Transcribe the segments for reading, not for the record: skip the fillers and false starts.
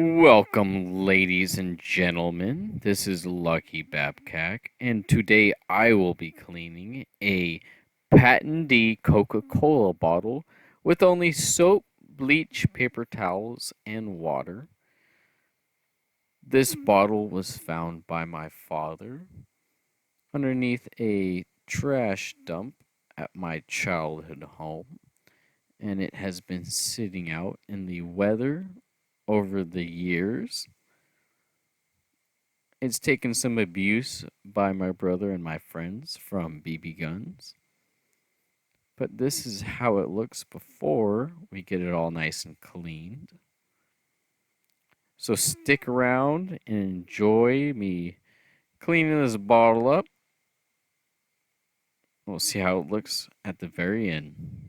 Welcome, ladies and gentlemen. This is Lucky Babcack, and today I will be cleaning a Patent Coca Cola bottle with only soap, bleach, paper towels, and water. This bottle was found by my father underneath a trash dump at my childhood home, and it has been sitting out in the weather over the years. It's taken some abuse by my brother and my friends from BB guns. But this is how it looks before we get it all nice and cleaned. So stick around and enjoy me cleaning this bottle up. We'll see how it looks at the very end.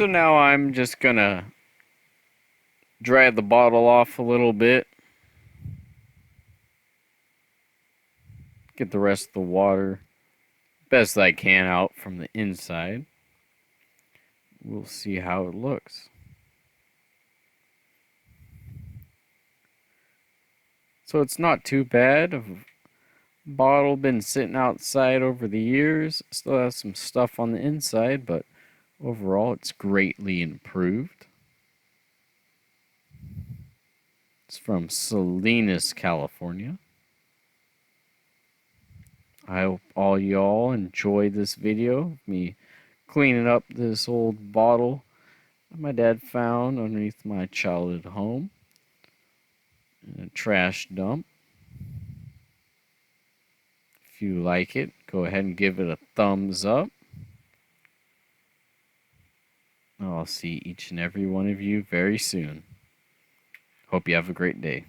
So now I'm just gonna dry the bottle off a little bit. Get the rest of the water best I can out from the inside. We'll see how it looks. So it's not too bad. A bottle been sitting outside over the years. Still has some stuff on the inside, but overall it's greatly improved. It's from Salinas, California. I hope all y'all enjoyed this video of me cleaning up this old bottle that my dad found underneath my childhood home in a trash dump. If you like it, go ahead and give it a thumbs up. I'll see each and every one of you very soon. Hope you have a great day.